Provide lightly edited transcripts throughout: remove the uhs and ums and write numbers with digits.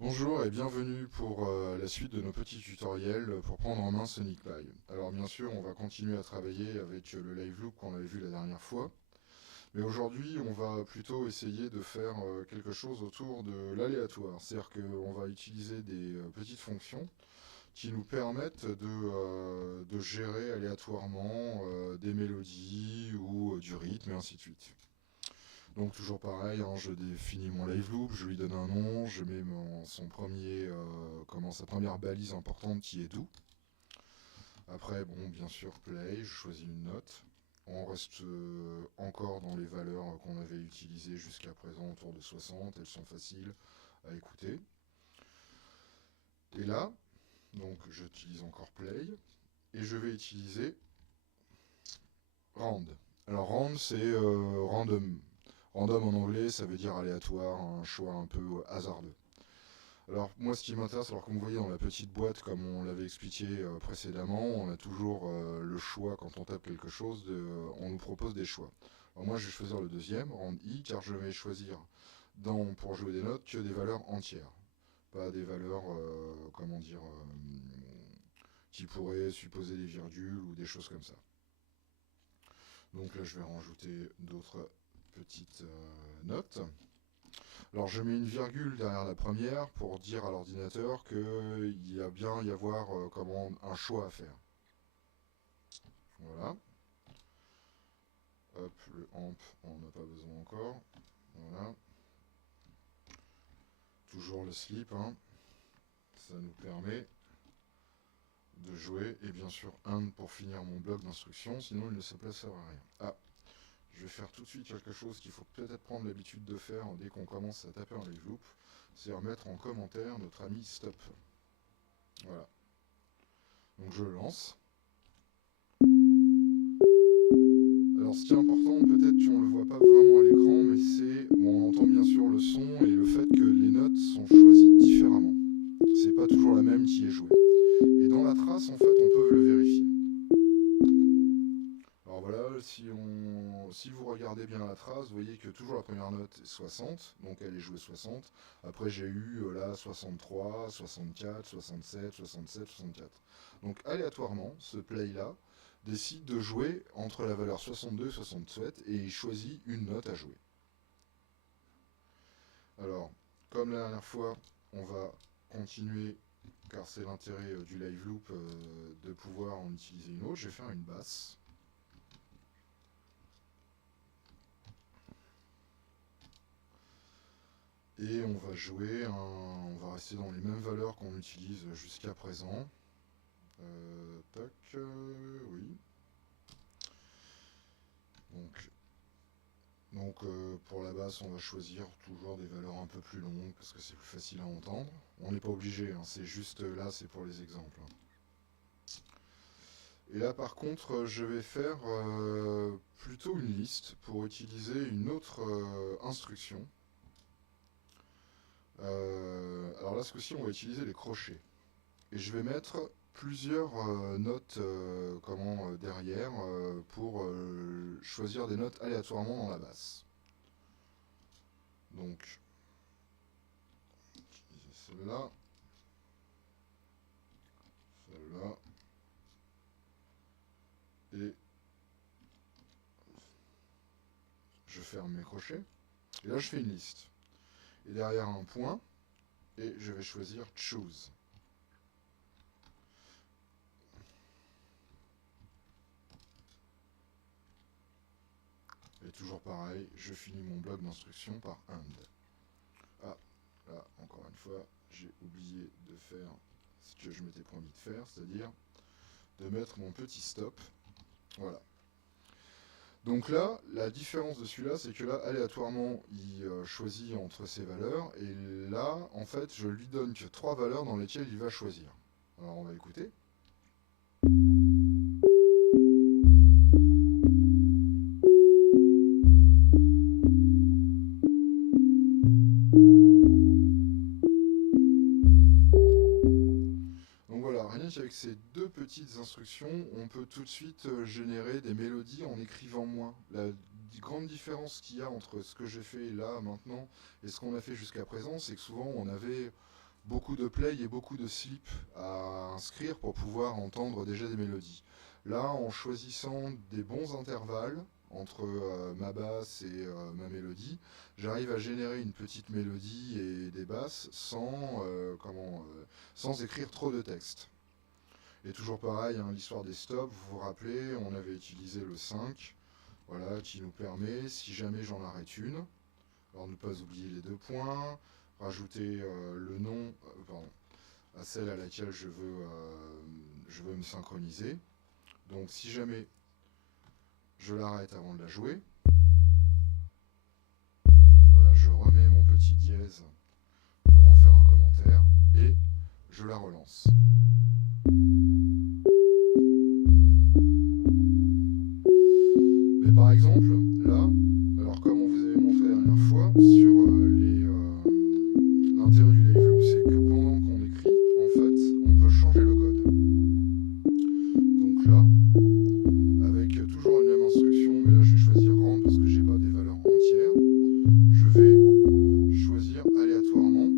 Bonjour et bienvenue pour la suite de nos petits tutoriels pour prendre en main Sonic Pi. Alors bien sûr, on va continuer à travailler avec le live loop qu'on avait vu la dernière fois, mais aujourd'hui, on va plutôt essayer de faire quelque chose autour de l'aléatoire. C'est-à-dire qu'on va utiliser des petites fonctions qui nous permettent de gérer aléatoirement des mélodies ou du rythme et ainsi de suite. Donc toujours pareil, hein, je définis mon live loop, je lui donne un nom, je mets sa première balise importante qui est do. Après, bon, bien sûr, play, je choisis une note. On reste encore dans les valeurs qu'on avait utilisées jusqu'à présent, autour de 60, elles sont faciles à écouter. Et là, donc j'utilise encore play, et je vais utiliser round. Alors round, c'est random. Random en anglais, ça veut dire aléatoire, un choix un peu hasardeux. Alors moi ce qui m'intéresse, alors comme vous voyez dans la petite boîte, comme on l'avait expliqué précédemment, on a toujours le choix quand on tape quelque chose, on nous propose des choix. Alors moi je vais choisir le deuxième, rand I, car je vais choisir pour jouer des notes que des valeurs entières. Pas des valeurs, qui pourraient supposer des virgules ou des choses comme ça. Donc là je vais rajouter d'autres petites notes. Alors je mets une virgule derrière la première pour dire à l'ordinateur qu'il y a bien y avoir un choix à faire. Voilà. Hop, le amp, on n'a pas besoin encore. Voilà. Toujours le slip, hein. Ça nous permet de jouer. Et bien sûr, un pour finir mon bloc d'instructions, sinon il ne se passera rien. Ah, je vais faire tout de suite quelque chose qu'il faut peut-être prendre l'habitude de faire dès qu'on commence à taper un live loop, c'est remettre en commentaire notre ami stop. Voilà. Donc je le lance. Alors ce qui est important, peut-être qu'on ne le voit pas vraiment à l'écran, mais c'est, bon, on entend bien sûr le son et le fait que les notes sont choisies différemment. C'est pas toujours la même qui est jouée. Et dans la trace, en fait, on peut le vérifier. Alors voilà, si vous regardez bien la trace, vous voyez que toujours la première note est 60, donc elle est jouée 60. Après j'ai eu là 63, 64, 67, 67, 64. Donc aléatoirement, ce play-là décide de jouer entre la valeur 62 et 67 et il choisit une note à jouer. Alors, comme la dernière fois, on va continuer, car c'est l'intérêt du live loop de pouvoir en utiliser une autre. Je vais faire une basse. Et on va on va rester dans les mêmes valeurs qu'on utilise jusqu'à présent. Tac, oui. Donc pour la basse, on va choisir toujours des valeurs un peu plus longues parce que c'est plus facile à entendre. On n'est pas obligé, hein, c'est juste là, c'est pour les exemples. Et là par contre, je vais faire plutôt une liste pour utiliser une autre instruction. Alors là, ce coup-ci, on va utiliser les crochets. Et je vais mettre plusieurs notes derrière pour choisir des notes aléatoirement dans la basse. Donc, utiliser celle-là, celle-là, et je ferme mes crochets. Et là, je fais une liste. Et derrière un point, et je vais choisir Choose. Et toujours pareil, je finis mon bloc d'instruction par AND. Ah, là, encore une fois, j'ai oublié de faire ce que je m'étais promis de faire, c'est-à-dire de mettre mon petit stop. Voilà. Donc là, la différence de celui-là, c'est que là, aléatoirement, il choisit entre ces valeurs, et là, en fait, je lui donne que 3 valeurs dans lesquelles il va choisir. Alors on va écouter. Donc voilà, rien qu'avec ces deux petites instructions, on peut tout de suite générer des mélodies en écrivant moins. La grande différence qu'il y a entre ce que j'ai fait là, maintenant, et ce qu'on a fait jusqu'à présent, c'est que souvent on avait beaucoup de play et beaucoup de slip à inscrire pour pouvoir entendre déjà des mélodies. Là, en choisissant des bons intervalles entre ma basse et ma mélodie, j'arrive à générer une petite mélodie et des basses sans écrire trop de texte. Et toujours pareil, hein, l'histoire des stops, vous vous rappelez, on avait utilisé le 5, voilà, qui nous permet, si jamais j'en arrête une, alors ne pas oublier les 2 points, rajouter le nom à celle à laquelle je veux me synchroniser. Donc si jamais je l'arrête avant de la jouer, voilà, je remets mon petit dièse pour en faire un commentaire et je la relance. Mais par exemple, là, alors comme on vous avait montré la dernière fois, sur l'intérêt du live loop, c'est que pendant qu'on écrit, en fait, on peut changer le code. Donc là, avec toujours une même instruction, mais là je vais choisir rand parce que j'ai pas des valeurs entières, je vais choisir aléatoirement.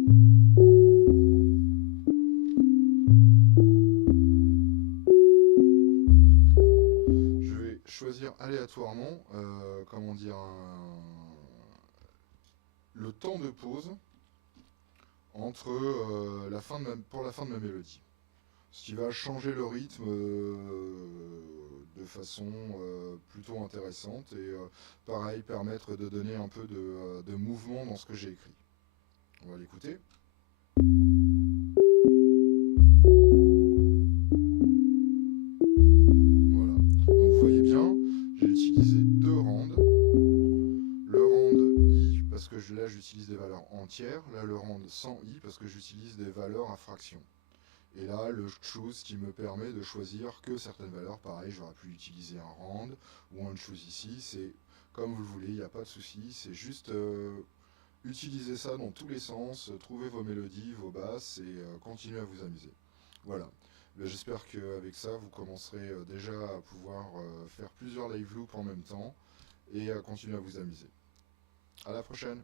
Je vais choisir aléatoirement, comment dire, le temps de pause entre pour la fin de ma mélodie. Ce qui va changer le rythme de façon plutôt intéressante et pareil permettre de donner un peu de mouvement dans ce que j'ai écrit. On va l'écouter. Voilà. Donc vous voyez bien, j'ai utilisé 2 rands. Le rand i parce que là j'utilise des valeurs entières, là le rand sans i parce que j'utilise des valeurs à fraction. Et là, le choose qui me permet de choisir que certaines valeurs. Pareil, j'aurais pu utiliser un rand ou un choose ici. C'est comme vous le voulez, il n'y a pas de souci. C'est juste utiliser ça dans tous les sens, trouver vos mélodies, vos basses et continuer à vous amuser. Voilà. J'espère qu'avec ça, vous commencerez déjà à pouvoir faire plusieurs live loops en même temps et à continuer à vous amuser. À la prochaine!